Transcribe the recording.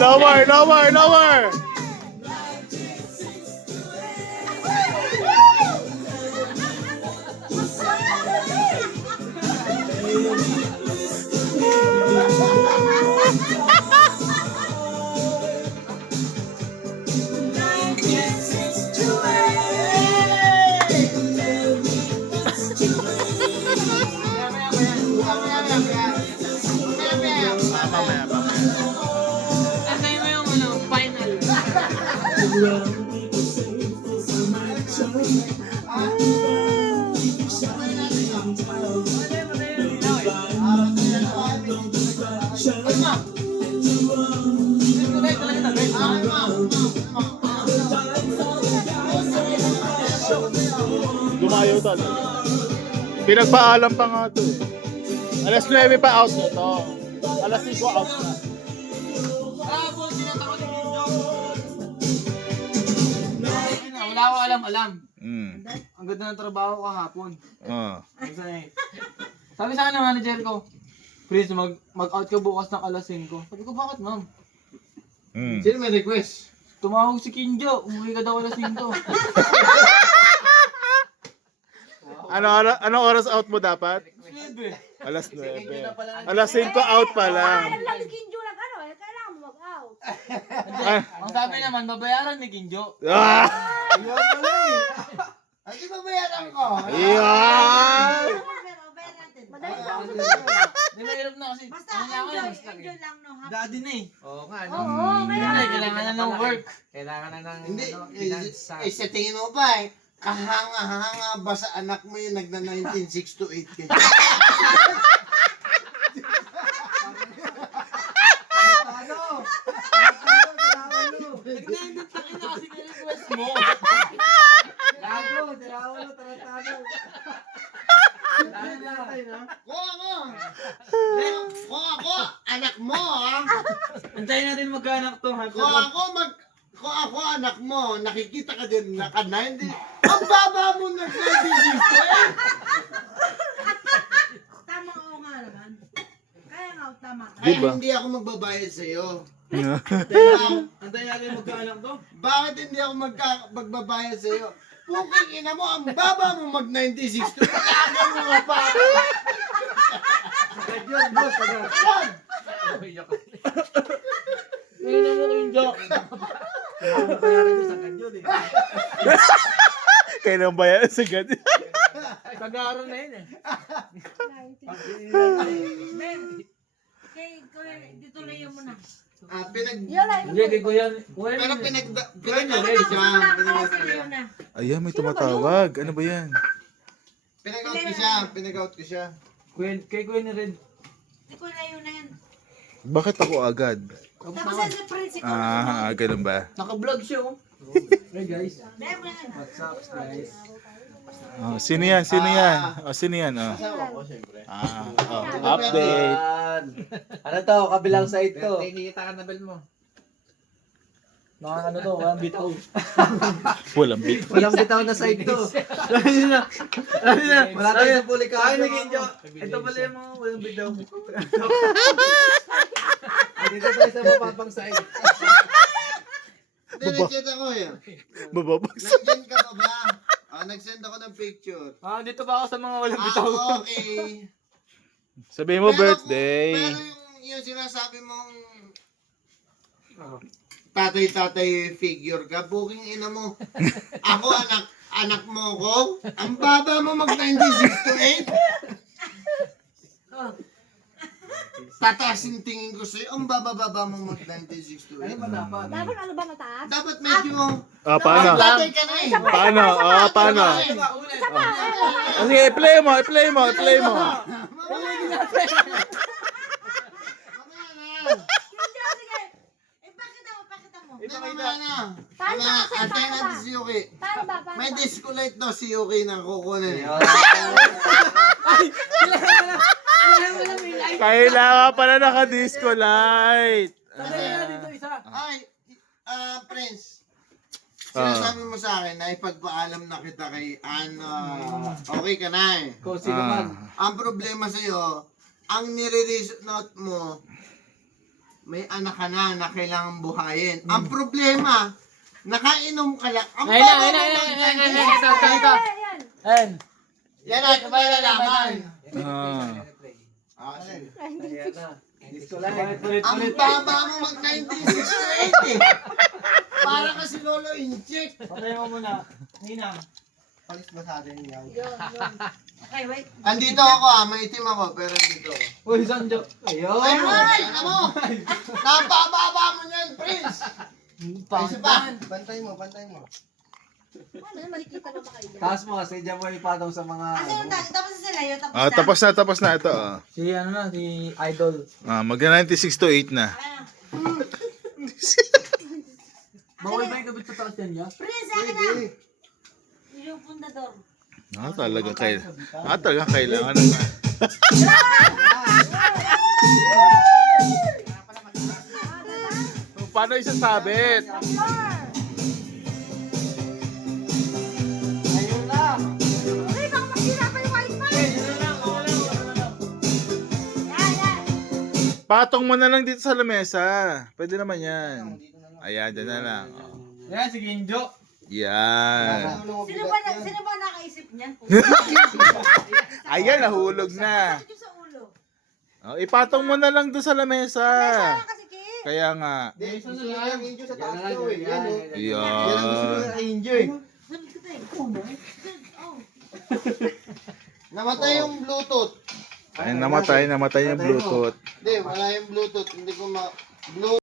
Lower, lower, lower. Lumayo talaga. Pinagpaalam pa nga ito eh. Alas 9 pa out na to. Alas 5 out na. Wala ko alam. Ang ganda ng trabaho ko kahapon. Sabi sa akin ng manager ko, please mag-out ka bukas ng alas 5. Sabi ko, bakit ma'am? Sino may request? Tumawag si Kinjo, umuwi ka daw alas 5. Anong oras out mo dapat? Alas 9. Alas 5 out pa lang. Kinjo lang kailangan mo mag-out. Ang sabi naman, babayaran ni Kinjo. Ah! Ayaw pala eh. Ay, di ba bayaran ko? Iyan! Madali lang. Di mahirap na kasi. Basta enjoy lang no. Daddy na eh. Oo nga, no? Oo, Kailangan na ng work. Kailangan na ng Hindi, finance. sa tingin mo ba eh, kahanga-hanga ba sa anak mo yung nagna-1968 ka dyan? Nagdadagdakin na kasi request mo. Gago, tirawa, taratado. Ko, anak mo ha? Antayin natin magkaanak to. Ko ako, anak mo, nakikita ka din, naka-90. Ang baba mo nag-1968! Tama oo nga naman. Kaya nga tama. Ay, Diba? hindi ako magbabayad sa'yo. Antayin natin magkaanak to. Bakit hindi ako magbabayad sa'yo? Puking ina mo, ang baba mo mag-96 to. Pag-agal mo nga pa. Agad yun, boss, agad. Ngayon mo Kinjo. Bayaran ko sa agad yun eh. Kailan ba yan? Sagad. Kag-aaral na yun eh. Dito na yun muna. Hindi, kay Kuya. Pero Pinag-out siya. Ayan, may tumatawag. Ano ba yan? Pinag-out ko siya. Kay Kuya ni Red. Hindi ko na yun na yan. Bakit ako agad? Tapos sa principal. Ganun ba? Naka-vlog siya oh. Hey guys. What's up, guys? Oh, sino yan? Sino yan? Oh, sino yan? Oh. Asawa ko, syempre. Update. Ano to? Kabilang side to. Hinihita ka na bell mo. Ano to, walang bitaw. Walang big. Walang bitaw na side to. Wala tayo sa puli ka. Ay, nag-enjoy. Ito pala yung mga walang bitaw. Dito tayo sa mapapang side. Hindi, nag-chat ako yan. Bababagsak. Nag-chat ka pa ba? Nag-send ako ng picture. Dito ba ako sa mga walang bitaw? Okay. Sabihin mo Pero birthday. yung sinasabi mong tatay-tatay figure ka, buking ina mo. Ako, anak mo ko? Ang baba mo mag-96 to 8? Tataasin tingin ko sa'yo, ang baba mo mag-96 to 8. Dapat? Dapat ano ba mataas? Dapat medyo, Paano? tatay ka na eh. Paano? Paano? Isa pa. Sige, i-play mo. Mamaya na. Kinjo, sige. Pakita mo. Hindi, na. Paano ba kasi? Antayin Paano natin ba? si Yuki. Paano ba? Paano May ba? disco light daw si Yuki na kukunin. Kailangan pala naka-disco light. Ay, Prince. Sinasabi mo sa akin na ipagpaalam na kita kay okay ka na eh. Kung sino man. Ang problema sa'yo, ang nire-reason note mo, may anak ka na kailangan buhayin. Ang problema, nakainom ka lang. Ang Ayun na, ayun na, ayun na, ayun na, ayun na, ito, ito, ito. Ayan. Ayun. Yan natin malalaman. Ayan na. Disco light. Ang baba mo mag 1968 eh. Para kasi Lolo Inchik. Patayin mo muna. Ninang. Palis masada yan. Okay, wait. Andito ako maitim ako, pero andito ako. Uy, Sanjo. Ay, Ayun. ano mo? Napababa mo niyan, Prince. Isa pa. Pantay mo, pantay mo. Ano, malikita ba kayo dyan? Taas mo, sadya mo ipatong sa mga... Asan yung tali? Tapos na sila yun? Tapos Ah, na? tapos na ito. Ah. Si ano na, si Idol. Magna 96 to 8 na. Bawal ba yung kabit sa taas yan niya? Prince, akin na! Yung pundador. Talagang kailangan na. Paano isasabit? Ayun na. Uy, baka masira pa yung wifi! Yan. Patong mo na lang dito sa lamesa. Pwede naman yan. Ayan, dyan na lang. Oh. Yan, si Ginjo. Yan. Sino ba nakaisip niyan? Ayan, nahulog na. Sakit yung sa ulo. Oh, ipatong mo na lang doon sa lamesa. Kaya kasi, Ki. Kaya nga. Gusto nila yung injo sa taas Yan daw eh. Yan oh. Yan. Yan ang gusto nila ng injo eh. Sabi ko tayo. Oh. Namatay yung Bluetooth. Ay, namatay yung Bluetooth. Hindi, wala yung Bluetooth. Hindi ko ma...